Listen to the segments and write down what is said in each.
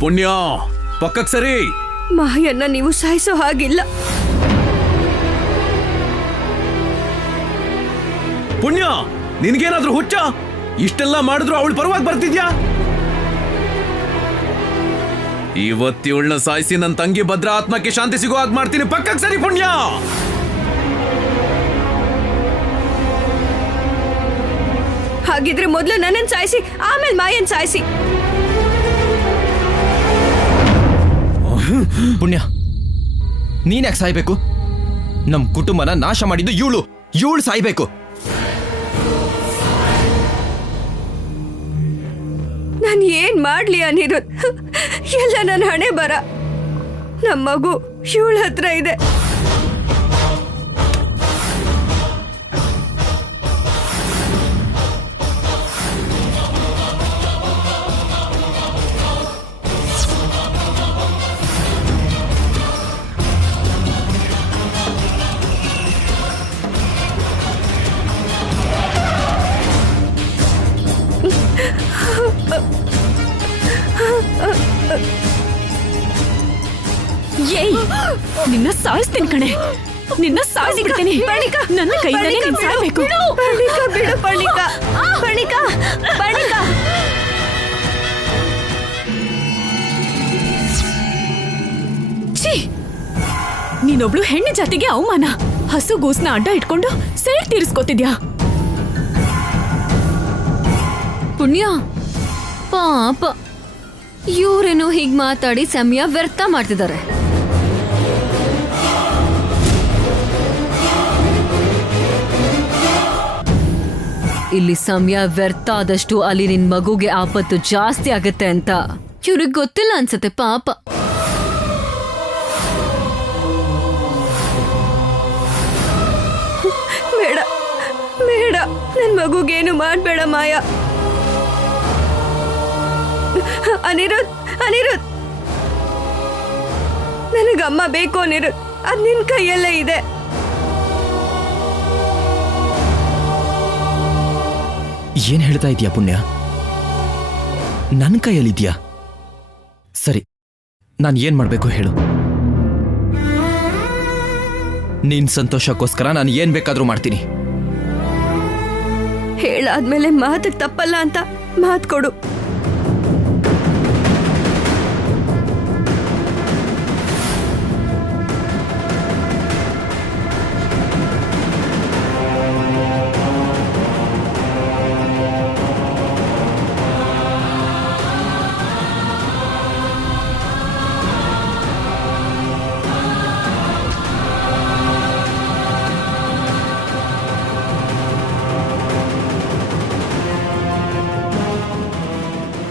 ಪುಣ್ಯ ಪಕ್ಕಕ್ ಸರಿ. ಮಾಯನ್ನ ನೀವು ಸಾಯಿಸೋ ಹಾಗಿಲ್ಲ. ಪುಣ್ಯ, ನಿನ್ಗೇನಾದ್ರೂ ಹುಚ್ಚ? ಇಷ್ಟೆಲ್ಲ ಮಾಡಿದ್ರು ಅವಳು ಪರವಾಗಿ ಬರ್ತಿದ್ಯಾ? ಇವತ್ತಿವಳನ್ನ ಸಾಯಿಸಿ ನನ್ನ ತಂಗಿ ಭದ್ರ ಆತ್ಮಕ್ಕೆ ಶಾಂತಿ ಸಿಗೋ ಹಾಗೆ ಮಾಡ್ತೀನಿ. ಪಕ್ಕಕ್ಕೆ ಸರಿ ಪುಣ್ಯ. ಹಾಗಿದ್ರೆ ಮೊದಲು ನನ್ನನ್ನು ಸಾಯಿಸಿ, ಆಮೇಲೆ ಮಾಯನ್ ಸಾಯಿಸಿ. ಪುಣ್ಯ, ನೀನ್ಯಾಕೆ ಸಾಯ್ಬೇಕು? ನಮ್ ಕುಟುಂಬನ ನಾಶ ಮಾಡಿದ್ದು ಇವಳು ಸಾಯ್ಬೇಕು. ನಾನು ಏನ್ ಮಾಡ್ಲಿ ಅನಿರುದ್ಧ್? ಎಲ್ಲ ನನ್ನ ಹಣೆ ಬರ. ನಮ್ಮ ಮಗು ಇವಳ ಹತ್ರ ಇದೆ. ಏಯ್, ನಿನ್ನ ಸಾಯಿಸ್ತೀನಿ ಕಣೆ, ನಿನ್ನ ಸಾಯಿಸ್ಬಿಡ್ತೀನಿ. ನನ್ನ ಕೈಯಿಂದಲೇ ನೀನು ಸಾಯ್ಬೇಕು. ಪರ್ಣಿಕಾ ಬಿಡು, ಪರ್ಣಿಕಾ, ಪರ್ಣಿಕಾ, ಪರ್ಣಿಕಾ. ಛೀ, ನೀನೊಬ್ಳು ಹೆಣ್ಣು ಜಾತಿಗೆ ಅವಮಾನ. ಹಸು ಗೂಸ್ನ ಅಡ್ಡ ಇಟ್ಕೊಂಡು ಸೇಡ್ ತೀರಿಸ್ಕೊತಿದ್ಯಾ? ಪುಣ್ಯ ಪಾಪ, ಇವರೇನು ಹೀಗ್ ಮಾತಾಡಿ ಸಮಯ ವ್ಯರ್ಥ ಮಾಡ್ತಿದ್ದಾರೆ. ಇಲ್ಲಿ ಸಮಯ ವ್ಯರ್ಥ ಆದಷ್ಟು ಅಲ್ಲಿ ನಿನ್ ಮಗುಗೆ ಆಪತ್ತು ಜಾಸ್ತಿ ಆಗತ್ತೆ ಅಂತ ಇವ್ರಿಗೆ ಗೊತ್ತಿಲ್ಲ ಅನ್ಸತ್ತೆ ಪಾಪ. ಬೇಡ ಬೇಡ, ನನ್ ಮಗುಗೇನು ಮಾಡ್ಬೇಡ ಮಾಯ. ಅನಿರುದ್ಧ್, ಅನಿರುದ್ಧ್, ನನಗಮ್ಮ ಬೇಕು ಅನಿರುದ್ಧ್. ಅದ್ ನಿನ್ ಕೈಯಲ್ಲೇ ಇದೆ. ಏನ್ ಹೇಳ್ತಾ ಇದೀಯಾ ಪುಣ್ಯ? ನನ್ನ ಕೈಯಲ್ಲಿದ್ಯಾ? ಸರಿ, ನಾನು ಏನ್ ಮಾಡ್ಬೇಕು ಹೇಳು. ನಿನ್ ಸಂತೋಷಕ್ಕೋಸ್ಕರ ನಾನು ಏನ್ ಬೇಕಾದ್ರೂ ಮಾಡ್ತೀನಿ. ಹೇಳಾದ್ಮೇಲೆ ಮಾತಿಗೆ ತಪ್ಪಲ್ಲ ಅಂತ ಮಾತು ಕೊಡು.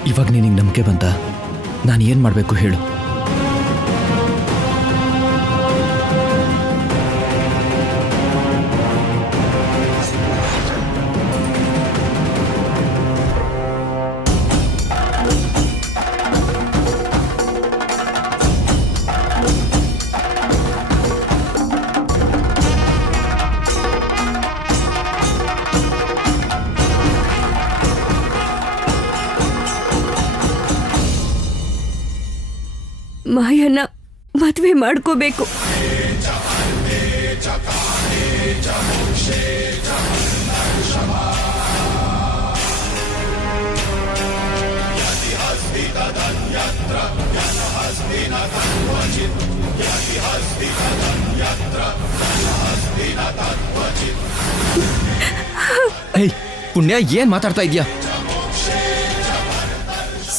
ಇವಾಗ ನಿನಗೆ ನಂಬಿಕೆ ಬಂತ? ನಾನು ಏನ್ ಮಾಡ್ಬೇಕು ಹೇಳು. ಮಾಯನ್ನ ಮದ್ವೆ ಮಾಡ್ಕೋಬೇಕು. ಏಯ್ ಪುಣ್ಯ, ಏನ್ ಮಾತಾಡ್ತಾ ಇದ್ಯಾ?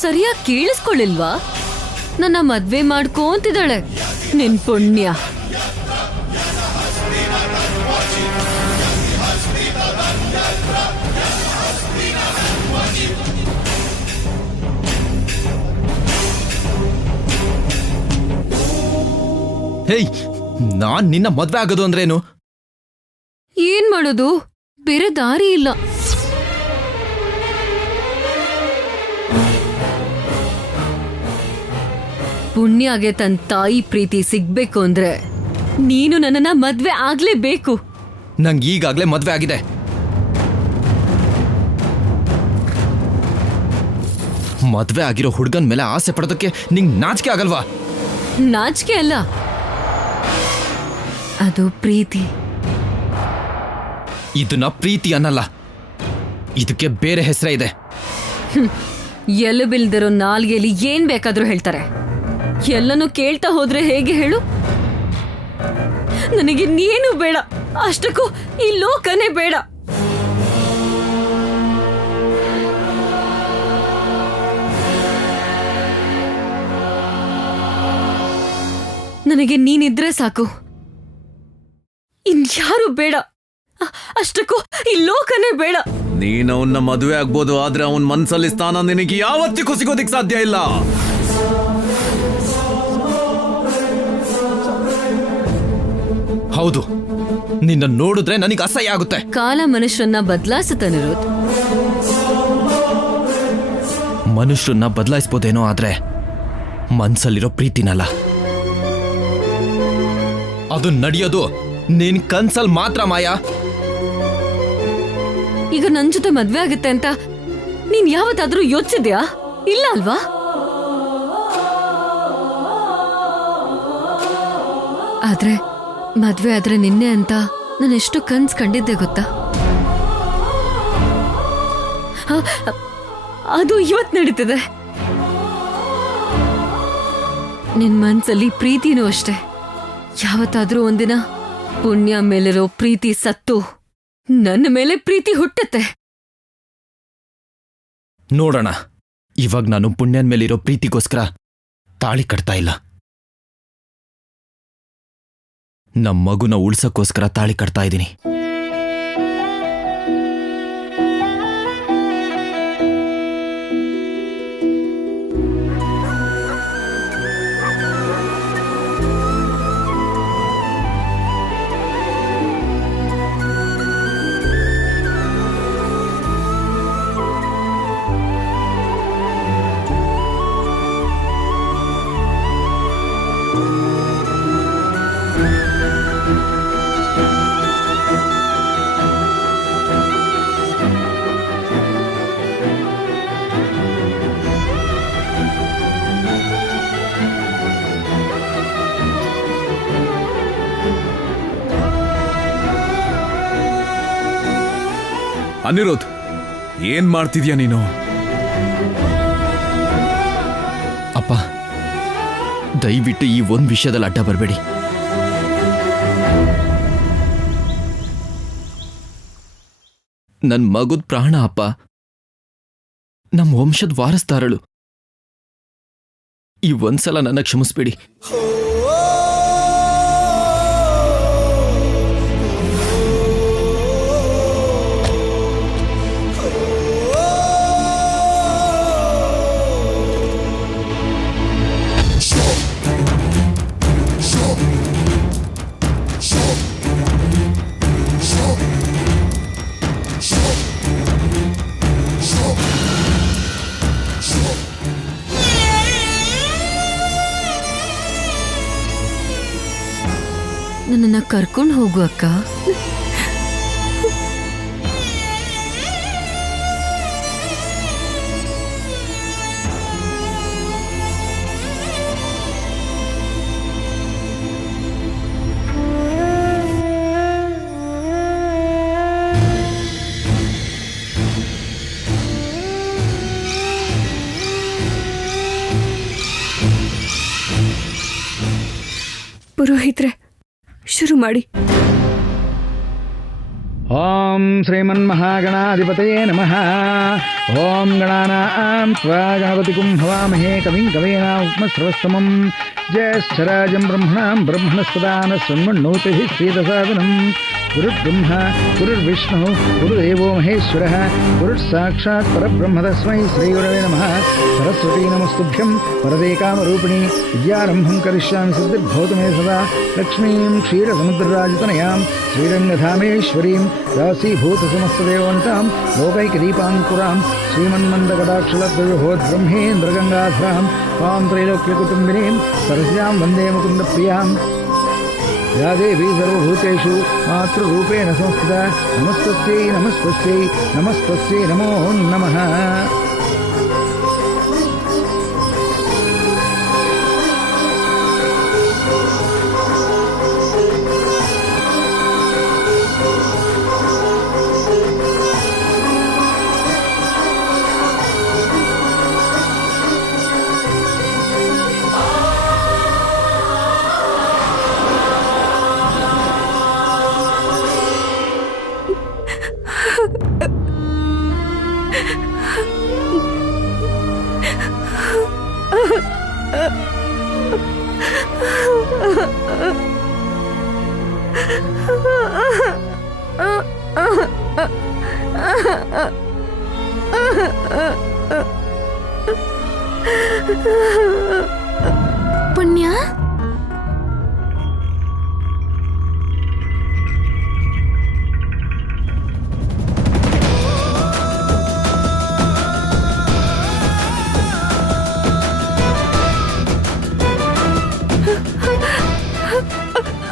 ಸರಿಯಾಗಿ ಕೇಳಿಸ್ಕೊಳ್ಳಿಲ್ವಾ? ನನ್ನ ಮದ್ವೆ ಮಾಡ್ಕೊಂತಿದ್ದಾಳೆ ನಿನ್ ಪುಣ್ಯ. ಹೇಯ್, ನಾನ್ ನಿನ್ನ ಮದ್ವೆ ಆಗೋದು ಅಂದ್ರೇನು? ಏನ್ ಮಾಡೋದು? ಬೇರೆ ದಾರಿ ಇಲ್ಲ. ಪುಣ್ಯಗೆ ತನ್ನ ತಾಯಿ ಪ್ರೀತಿ ಸಿಗ್ಬೇಕು ಅಂದ್ರೆ ನೀನು ನನ್ನನ್ನ ಮದ್ವೆ ಆಗ್ಲೇಬೇಕು. ನಂಗೆ ಈಗಾಗ್ಲೇ ಮದ್ವೆ ಆಗಿದೆ. ಮದ್ವೆ ಆಗಿರೋ ಹುಡುಗನ್ ಮೇಲೆ ಆಸೆ ಪಡೋದಕ್ಕೆ ನಿಂಗ್ ನಾಚಿಕೆ ಆಗಲ್ವಾ? ನಾಚಿಕೆ ಅಲ್ಲ, ಅದು ಪ್ರೀತಿ. ಇದನ್ನ ಪ್ರೀತಿ ಅನ್ನಲ್ಲ, ಇದಕ್ಕೆ ಬೇರೆ ಹೆಸರೇ ಇದೆ. ಎಲ್ಲೂ ಬಿಲ್ದಿರೋ ನಾಲ್ಗೆಲಿ ಏನ್ ಬೇಕಾದ್ರೂ ಹೇಳ್ತಾರೆ. ಎಲ್ಲನೂ ಕೇಳ್ತಾ ಹೋದ್ರೆ ಹೇಗೆ ಹೇಳು? ನನಗೆ ನೀನು ಬೇಡ, ಅಷ್ಟಕ್ಕೂ ಈ ಲೋಕನೇ ಬೇಡ. ನನಗೆ ನೀನಿದ್ರೆ ಸಾಕು, ಇನ್ಯಾರು ಬೇಡ, ಅಷ್ಟಕ್ಕೂ ಈ ಲೋಕನೇ ಬೇಡ. ನೀನ್ ಅವನ್ನ ಮದುವೆ ಆಗ್ಬೋದು, ಆದ್ರೆ ಅವನ್ ಮನ್ಸಲ್ಲಿ ಸ್ಥಾನ ನಿನಗೆ ಯಾವತ್ತಿಗೂ ಸಿಗೋದಿಕ್ ಸಾಧ್ಯ ಇಲ್ಲ. ಹೌದು, ನಿನ್ನ ನೋಡಿದ್ರೆ ನನಗೆ ಅಸಹ್ಯ ಆಗುತ್ತೆ. ಕಾಲ ಮನುಷ್ಯರನ್ನ ಬದಲಾಯಿಸುತ್ತಾನಿರೋದು. ಮನುಷ್ಯರನ್ನ ಬದಲಾಯಿಸ್ಬೋದೇನೋ, ಆದ್ರೆ ಮನ್ಸಲ್ಲಿರೋ ಪ್ರೀತಿನಲ್ಲ. ಅದು ನಡೆಯೋದು ನಿನ್ ಕನ್ಸಲ್ ಮಾತ್ರ ಮಾಯಾ. ಈಗ ನನ್ ಜೊತೆ ಮದ್ವೆ ಆಗುತ್ತೆ ಅಂತ ನೀನ್ ಯಾವತ್ತಾದ್ರೂ ಯೋಚಿಸಿದ್ಯಾ? ಇಲ್ಲ ಅಲ್ವಾ? ಆದ್ರೆ ಮದ್ವೆ ಆದ್ರೆ ನಿನ್ನೆ ಅಂತ ನಾನು ಎಷ್ಟು ಕನ್ಸ್ ಕಂಡಿದ್ದೆ ಗೊತ್ತಾ? ಅದು ಇವತ್ ನಡೀತಿದೆ. ನಿನ್ ಮನ್ಸಲ್ಲಿ ಪ್ರೀತಿನೂ ಅಷ್ಟೆ. ಯಾವತ್ತಾದ್ರೂ ಒಂದಿನ ಪುಣ್ಯ ಮೇಲಿರೋ ಪ್ರೀತಿ ಸತ್ತು ನನ್ನ ಮೇಲೆ ಪ್ರೀತಿ ಹುಟ್ಟತ್ತೆ. ನೋಡೋಣ. ಇವಾಗ ನಾನು ಪುಣ್ಯನ್ ಮೇಲಿರೋ ಪ್ರೀತಿಗೋಸ್ಕರ ತಾಳಿ ಕಟ್ತಾ ಇಲ್ಲ, ನಮ್ಮ ಮಗುನ ಉಳ್ಸಕ್ಕೋಸ್ಕರ ತಾಳಿ ಕಟ್ತಾ ಇದ್ದೀನಿ. ಅನಿರುದ್ಧ್, ಏನ್ ಮಾಡ್ತಿದ್ಯಾ ನೀನು? ಅಪ್ಪ, ದಯವಿಟ್ಟು ಈ ಒಂದ್ ವಿಷಯದಲ್ಲಿ ಅಡ್ಡ ಬರಬೇಡಿ. ನನ್ ಮಗುದ್ ಪ್ರಾಣ ಅಪ್ಪ, ನಮ್ ವಂಶದ ವಾರಸ್ದಾರಳು. ಈ ಒಂದ್ಸಲ ನನ್ನ ಕ್ಷಮಿಸ್ಬೇಡಿ. ನನ್ನನ್ನ ಕರ್ಕೊಂಡು ಹೋಗು ಅಕ್ಕ. ಪುರೋಹಿತ್ರೆ, ಶುರು ಮಾಡಿ. ಓಂ ಶ್ರೀಮನ್ಮಹಾಗಣಾಧಿಪತಯೇ ನಮಃ. ಓಂ ಗಣಾನಾಂ ತ್ವಾ ಗಣಪತಿಗುಂ ಹವಾಮಹೇ ಕವಿಂ ಕವೀನಾಂ ಜ್ಯೇಷ್ಠರಾಜಂ ಬ್ರಹ್ಮಣಾಂ ಬ್ರಹ್ಮಣಸ್ಪದಾನ ಶೃಣ್ವನ್ನೋತಿಭಿಃ ಶ್ರೀದಸಾದನಂ. ಗುರುರ್ಬ್ರಹ್ಮ ಗುರುರ್ವಿಷ್ಣು ಗುರುದೇವೋ ಮಹೇಶ್ವರಃ ಗುರುರ್ಸಾಕ್ಷಾತ್ ಪರಬ್ರಹ್ಮ ತಸ್ಮೈ ಶ್ರೀಗುರವೇ ನಮಃ. ಸರಸ್ವತೀ ನಮಸ್ತುಭ್ಯಂ ವರದೇ ಕಾಮರೂಪಿಣಿ ವಿದ್ಯಾರಂಭಂ ಕರಿಷ್ಯಾಮಿ ಸಿದ್ಧಿರ್ಭವತು ಮೇ ಸದಾ. ಲಕ್ಷ್ಮೀಂ ಕ್ಷೀರಸಮುದ್ರರಾಜತನಯಾಂ ಶ್ರೀರಂಗಧಾಮೇಶ್ವರೀಂ ದಾಸೀಭೂತ ಸಮಸ್ತದೇವಂತಾಂ ಲೋಕೈಕದೀಪಾಂಕುರಾಂ ಶ್ರೀಮನ್ಮಂದಕಟಾಕ್ಷಲಬ್ರಹ್ಮೇಂದ್ರಗಂಗಾಧರಾಂ ತಾಂ ತ್ರೈಲೋಕ್ಯಕುಟುಂಬಿನೀಂ ಸರಸ್ಯಾಂ ವಂದೇ ಮುಕುಂದಪ್ರಿಯಾಂ. या देवी सर्वभूतेषु मातृरूपेण संस्थिता नमस्तस्यै नमस्तस्यै नमस्तस्यै नमो नमः. ಪುಣ್ಯ,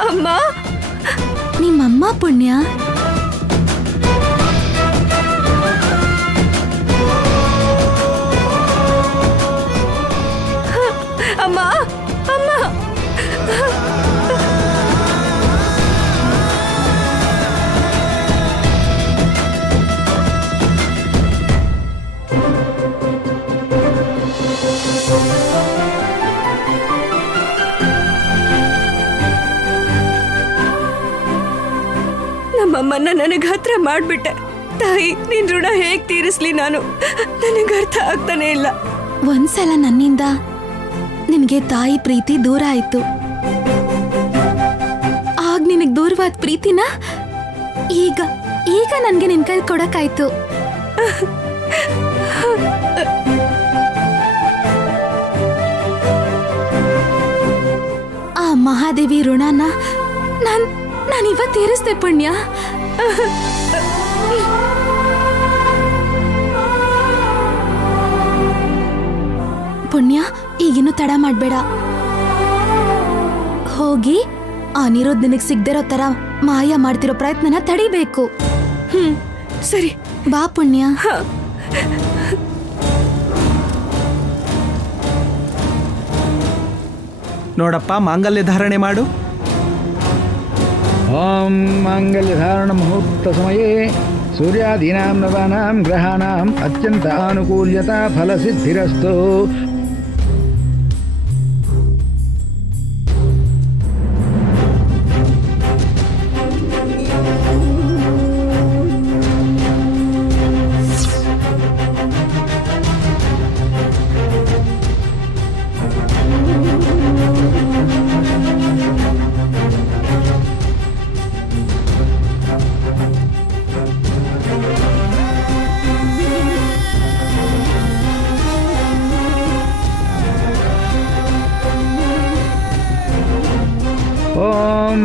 ಅಮ್ಮ, ನಿಮ್ಮಮ್ಮ ಪುಣ್ಯ. ಅಮ್ಮ, ಅಮ್ಮ. ನಮ್ಮಮ್ಮನ್ನ ನನಗೆ ಹತ್ರ ಮಾಡ್ಬಿಟ್ಟೆ. ತಾಯಿ, ನಿನ್ ಋಣ ಹೇಗ್ ತೀರಿಸ್ಲಿ ನಾನು? ನನಗೆ ಅರ್ಥ ಆಗ್ತಾನೆ ಇಲ್ಲ. ಒಂದ್ಸಲ ನನ್ನಿಂದ ನಿನಗೆ ತಾಯಿ ಪ್ರೀತಿ ದೂರ ಆಯ್ತು. ಆಗ ನಿನಗ್ ದೂರವಾದ ಪ್ರೀತಿನ ಈಗ ಈಗ ನನ್ಗೆ ನಿನ್ ಕೈಲಿ ಕೊಡಕ್ಕಾಯ್ತು. ಆ ಮಹಾದೇವಿ ಋಣನ ನಾನು ಇವತ್ತು ತೀರಿಸ್ದೆ ಪುಣ್ಯ. ಪುಣ್ಯ, ಈಗಿನ್ನು ತಡ ಮಾಡ್ಬೇಡ. ಹೋಗಿ ಆ ಅನಿರುದ್ಧ್ ನಿನಗ್ ಸಿಗ್ದಿರೋ ತರ ಮಾಯ ಮಾಡ್ತಿರೋ ಪ್ರಯತ್ನನ ತಡಿಬೇಕು. ಸರಿ, ಬಾ ಪುಣ್ಯ. ನೋಡಪ್ಪ, ಮಾಂಗಲ್ಯ ಧಾರಣೆ ಮಾಡು. ಓಂ ಮಾಂಗಲ್ಯಧಾರಣ ಮುಹೂರ್ತ ಸಮಯೇ ಸೂರ್ಯಾದೀನಾಂ ನವಾನಾಂ ಗ್ರಹಾಣಾಂ ಅತ್ಯಂತ ಆನುಕೂಲ್ಯತಾ ಫಲಸಿದ್ಧಿರಸ್ತು. ಓಂ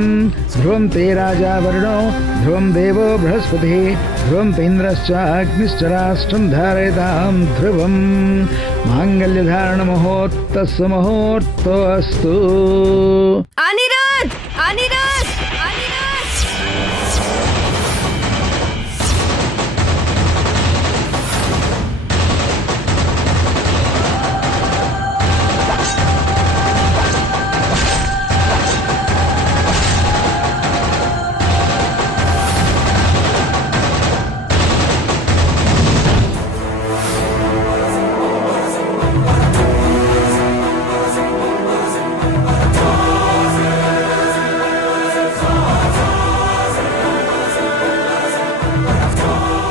ಧ್ರುವಂ ತೇ ರಾಜಾ ವರುಣೋ ಧ್ರುವಂ ದೇವೋ ಬೃಹಸ್ಪತಿ ಧ್ರುವಂ ತೇಂದ್ರಶ್ಚ ಅಗ್ನಿಶ್ಚ ರಾಷ್ಟ್ರಂ ಧಾರಯತಾಂ ಧ್ರುವಂ. ಮಾಂಗಲ್ಯಧಾರಣ ಮುಹೂರ್ತಸ್ಸು ಮುಹೂರ್ತೋ ಅಸ್ತು. ಅನಿರುದ್ಧ್, ಅನಿರುದ್ಧ್, ಅನಿರುದ್ಧ್.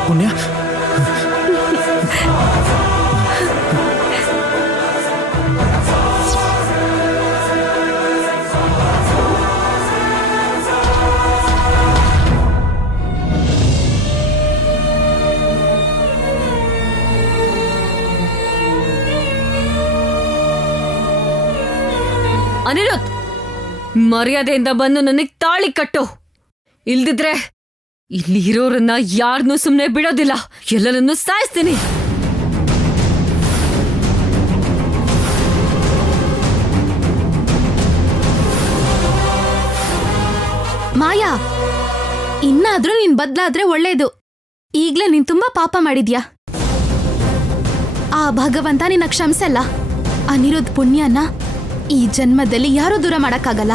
ಪುಣ್ಯ, ಅನಿರುದ್ಧ್, ಮರ್ಯಾದೆಯಿಂದ ಬಂದು ನನಗ್ ತಾಳಿ ಕಟ್ಟು. ಇಲ್ದಿದ್ರೆ ಇಲ್ಲಿ ಇರೋರನ್ನ ಯಾರನ್ನೂ ಸುಮ್ಮನೆ ಬಿಡೋದಿಲ್ಲ, ಎಲ್ಲರನ್ನೂ ಸಾಯಿಸ್ತೀನಿ. ಮಾಯಾ, ಇನ್ನಾದ್ರೂ ನೀನ್ ಬದ್ಲಾದ್ರೆ ಒಳ್ಳೇದು. ಈಗ್ಲೇ ನೀನ್ ತುಂಬಾ ಪಾಪ ಮಾಡಿದ್ಯಾ. ಆ ಭಗವಂತ ನಿನ್ನ ಕ್ಷಮಿಸಲ್ಲ. ಅನಿರುದ್ಧ್ ಪುಣ್ಯನ ಈ ಜನ್ಮದಲ್ಲಿ ಯಾರೂ ದೂರ ಮಾಡಕ್ಕಾಗಲ್ಲ.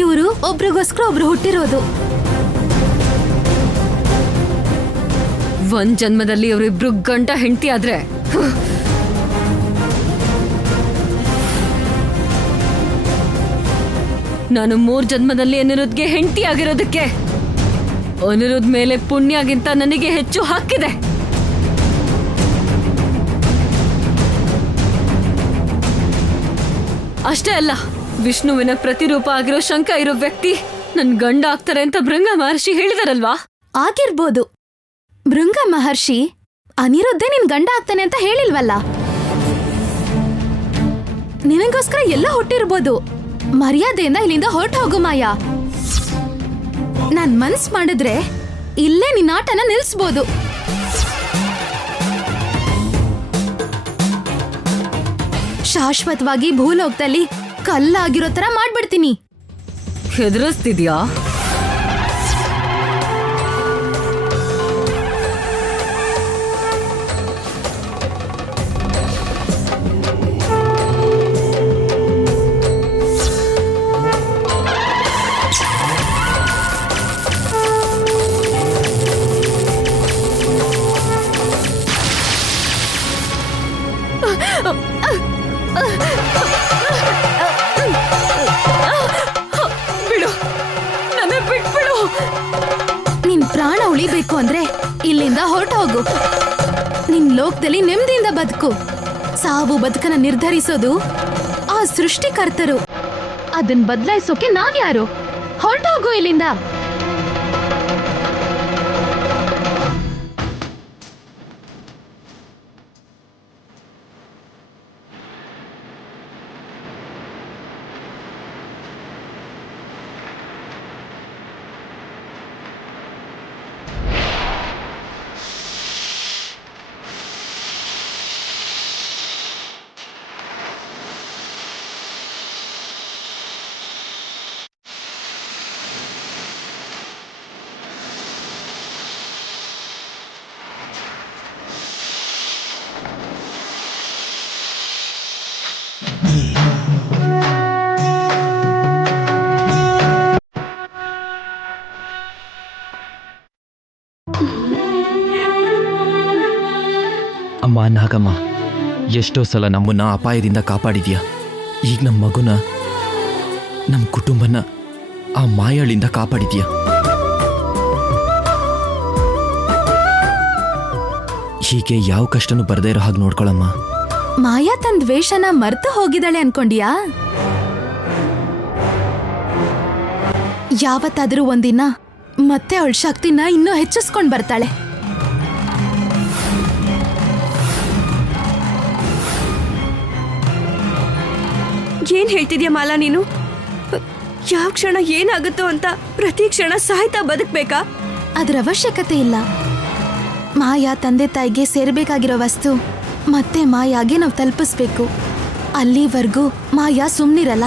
ಇವರು ಒಬ್ರಿಗೋಸ್ಕರ ಒಬ್ರು ಹುಟ್ಟಿರೋದು. ಒಂದ್ ಜನ್ಮದಲ್ಲಿ ಅವರಿಬ್ರು ಗಂಡ ಹೆಂಡತಿ ಆದ್ರೆ ನಾನು 3 ಜನ್ಮದಲ್ಲಿ ಅನಿರುದ್ಧ್ಗೆ ಹೆಂಡತಿ ಆಗಿರೋದಕ್ಕೆ ಅನಿರುದ್ಧ್ ಮೇಲೆ ಪುಣ್ಯಗಿಂತ ನನಗೆ ಹೆಚ್ಚು ಹಕ್ಕಿದೆ. ಅಷ್ಟೇ ಅಲ್ಲ, ವಿಷ್ಣುವಿನ ಪ್ರತಿರೂಪ ಆಗಿರೋ ಶಂಖ ಇರೋ ವ್ಯಕ್ತಿ ನನ್ ಗಂಡ ಆಗ್ತಾರೆ ಅಂತ ಭೃಂಗ ಮಹರ್ಷಿ ಹೇಳಿದಾರಲ್ವಾ? ಆಗಿರ್ಬೋದು. ಭೃಂಗ ಮಹರ್ಷಿ ಅನಿರುದ್ಧೇ ನಿನ್ ಗಂಡ ಆಗ್ತಾನೆ ಅಂತ ಹೇಳಿಲ್ವಲ್ಲ. ನಿನಗೋಸ್ಕರ ಎಲ್ಲ ಹುಟ್ಟಿರ್ಬೋದು. ಮರ್ಯಾದೆಯಿಂದ ಇಲ್ಲಿಂದ ಹೊರಟು ಹೋಗು ಮಾಯಾ. ನಾನ್ ಮನ್ಸ್ ಮಾಡಿದ್ರೆ ಇಲ್ಲೇ ನಿನ್ನ ಆಟನ ನಿಲ್ಸ್ಬೋದು. ಶಾಶ್ವತವಾಗಿ ಭೂಲೋಕದಲ್ಲಿ ಕಲ್ಲಾಗಿರೋ ತರ ಮಾಡ್ಬಿಡ್ತೀನಿ. ಹೆದರಿಸ್ತಿದ್ಯಾ? ಬಿಡು, ನನ್ನ ಬಿಟ್ಬಿಡು. ನಿನ್ ಪ್ರಾಣ ಉಳಿಬೇಕು ಅಂದ್ರೆ ಇಲ್ಲಿಂದ ಹೊರಟು ಹೋಗು. ನಿನ್ ಲೋಕದಲ್ಲಿ ನೆಮ್ಮದಿಯಿಂದ ಬದುಕು. ಸಾವು ಬದುಕನ್ನ ನಿರ್ಧರಿಸೋದು ಆ ಸೃಷ್ಟಿಕರ್ತರು. ಅದನ್ ಬದಲಾಯಿಸೋಕೆ ನಾವ್ಯಾರು? ಹೊರಟು ಹೋಗು ಇಲ್ಲಿಂದ. ಅಮ್ಮ ನಾಗಮ್ಮ, ಎಷ್ಟೋ ಸಲ ನಮ್ಮನ್ನ ಅಪಾಯದಿಂದ ಕಾಪಾಡಿದ್ಯಾ. ಈಗ ನಮ್ಮ ಮಗುನ, ನಮ್ಮ ಕುಟುಂಬನ ಆ ಮಾಯಾಳಿಂದ ಕಾಪಾಡಿದ್ಯಾ. ಹೀಗೆ ಯಾವ ಕಷ್ಟನೂ ಬರ್ದೇ ಇರೋ ಹಾಗೆ ನೋಡ್ಕೊಳಮ್ಮ. ಮಾಯಾ ತನ್ ದ್ವೇಷನ ಮರ್ತು ಹೋಗಿದ್ದಾಳೆ ಅನ್ಕೊಂಡಿಯಾ? ಯಾವತ್ತಾದ್ರೂ ಒಂದಿನ ಮತ್ತೆ ಅವಳ ಶಕ್ತಿನ ಇನ್ನೂ ಹೆಚ್ಚಿಸ್ಕೊಂಡ್ ಬರ್ತಾಳೆ. ಏನ್ ಹೇಳ್ತಿದ್ಯಾ ಮಾಲಾ ನೀನು? ಯಾವ ಕ್ಷಣ ಏನಾಗುತ್ತೋ ಅಂತ ಪ್ರತಿ ಕ್ಷಣ ಸಾಯ್ತಾ ಬದುಕ್ಬೇಕಾ? ಅದ್ರ ಅವಶ್ಯಕತೆ ಇಲ್ಲ. ಮಾಯಾ ತಂದೆ ತಾಯಿಗೆ ಸೇರ್ಬೇಕಾಗಿರೋ ವಸ್ತು ಮತ್ತೆ ಮಾಯಾಗೆ ನಾವು ತಲುಪಿಸ್ಬೇಕು. ಅಲ್ಲಿವರೆಗೂ ಮಾಯಾ ಸುಮ್ನಿರಲ್ಲ.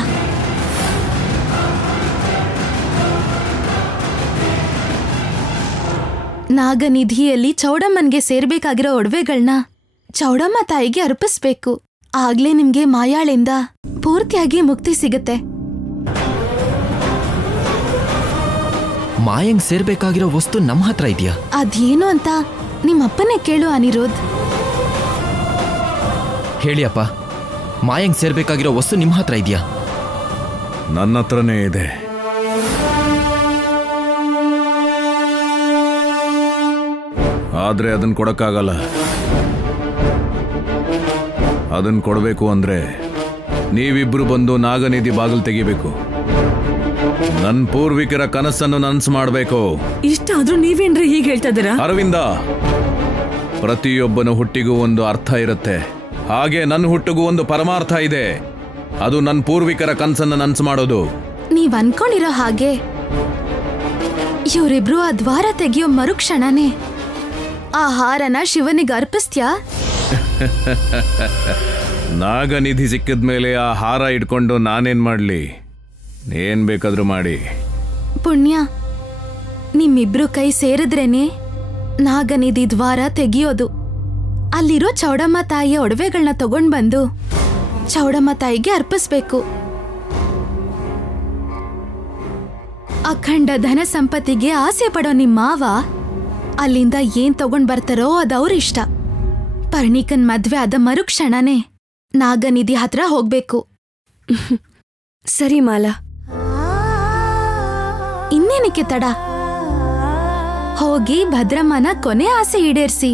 ನಾಗನಿಧಿಯಲ್ಲಿ ಚೌಡಮ್ಮನ್ಗೆ ಸೇರ್ಬೇಕಾಗಿರೋ ಒಡವೆಗಳನ್ನ ಚೌಡಮ್ಮ ತಾಯಿಗೆ ಅರ್ಪಿಸ್ಬೇಕು. ಆಗ್ಲೇ ನಿಮ್ಗೆ ಮಾಯಾಳಿಂದ ಪೂರ್ತಿಯಾಗಿ ಮುಕ್ತಿ ಸಿಗುತ್ತೆ. ಮಾಯಂಗ್ ಸೇರ್ಬೇಕಾಗಿರೋ ವಸ್ತು ನಮ್ಮ ಹತ್ರ ಇದೆಯಾ? ಅದೇನು ಅಂತ ನಿಮ್ಮಪ್ಪನೇ ಕೇಳು ಅನಿರುದ್ಧ್. ಹೇಳಿ ಅಪ್ಪ, ಮಾಯಂಗ್ ಸೇರ್ಬೇಕಾಗಿರೋ ವಸ್ತು ನಿಮ್ಮ ಹತ್ರ ಇದೆಯಾ? ನನ್ನ ಹತ್ರನೇ ಇದೆ. ಆದ್ರೆ ಅದನ್ನ ಕೊಡಕ್ಕಾಗಲ್ಲ. ಅದನ್ನ ಕೊಡಬೇಕು ಅಂದ್ರೆ ನೀವಿಬ್ರು ಬಂದು ನಾಗನಿಧಿ ಬಾಗಿಲು ತೆಗಿಬೇಕು. ನನ್ನ ಪೂರ್ವಿಕರ ಕನಸನ್ನು ನನಸು ಮಾಡಬೇಕು. ಇಷ್ಟಾದ್ರೂ ನೀವೇನ್ರಿ ಹೀಗೆ ಹೇಳ್ತಾ ಇದ್ದೀರಾ? ಅರವಿಂದ, ಪ್ರತಿಯೊಬ್ಬನ ಹುಟ್ಟಿಗೂ ಒಂದು ಅರ್ಥ ಇರುತ್ತೆ. ಹಾಗೆ ನನ್ನ ಹುಟ್ಟಿಗೂ ಒಂದು ಪರಮಾರ್ಥ ಇದೆ. ಅದು ನನ್ನ ಪೂರ್ವಿಕರ ಕನಸನ್ನು ನನಸು ಮಾಡೋದು. ನೀವ್ ಅನ್ಕೊಂಡಿರೋ ಹಾಗೆ ಇವರಿಬ್ರು ಆ ದ್ವಾರ ತೆಗಿಯೋ ಮರುಕ್ಷಣನೇ ಆ ಹಾರನ ಶಿವನಿಗೆ ಅರ್ಪಿಸ್ತ್ಯಾ? ನಾಗನಿಧಿ ಸಿಕ್ಕಿದ್ಮೇಲೆ ಆ ಹಾರ ಇಟ್ಕೊಂಡು ನಾನೇನ್ ಮಾಡ್ಲಿ? ಏನ್ ಬೇಕಾದ್ರೂ ಮಾಡಿ. ಪುಣ್ಯ, ನಿಮ್ಮಿಬ್ರು ಕೈ ಸೇರಿದ್ರೇನೆ ನಾಗನಿಧಿ ದ್ವಾರ ತೆಗಿಯೋದು. ಅಲ್ಲಿರೋ ಚೌಡಮ್ಮ ತಾಯಿಯ ಒಡವೆಗಳನ್ನ ತಗೊಂಡ್ ಬಂದು ಚೌಡಮ್ಮ ತಾಯಿಗೆ ಅರ್ಪಿಸ್ಬೇಕು. ಅಖಂಡ ಧನ ಸಂಪತ್ತಿಗೆ ಆಸೆ ಪಡೋ ನಿಮ್ ಮಾವ ಅಲ್ಲಿಂದ ಏನ್ ತಗೊಂಡ್ ಬರ್ತಾರೋ ಅದು ಅವ್ರಿಷ್ಟ. ಪರ್ಣಿಕನ್ ಮದ್ವೆ ಆದ ಮರುಕ್ಷಣನೇ ನಾಗನಿಧಿ ಹತ್ರ ಹೋಗ್ಬೇಕು. ಸರಿ ಮಾಲಾ. ಇನ್ನೇನಕ್ಕೆ ತಡ? ಹೋಗಿ ಭದ್ರಮ್ಮನ ಕೊನೆ ಆಸೆ ಈಡೇರ್ಸಿ.